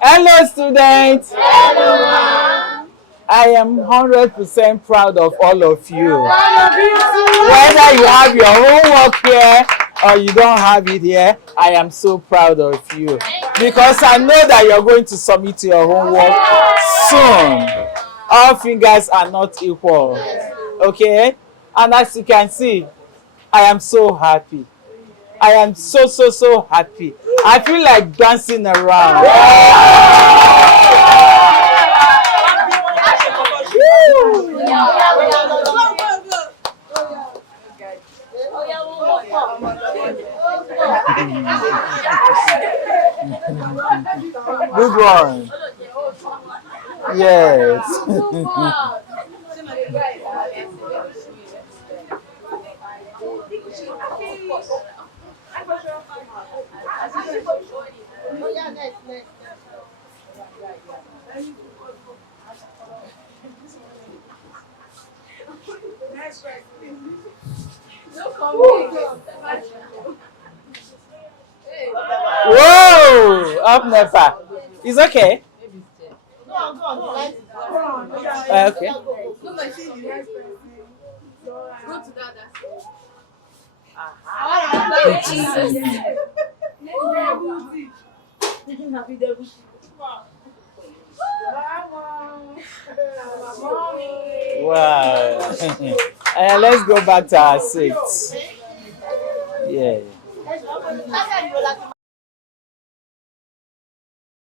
Hello, students. Hello. I am 100% proud of all of you. Whether you have your homework here or you don't have it here, I am so proud of you because I know that you're going to submit your homework soon. All fingers are not equal. Okay? And as you can see, I am so happy. I am so happy. I feel like dancing around. Good one. Yes. Whoa! Up never. It's okay. Okay. Wow. Let's go back to our seats. Yeah.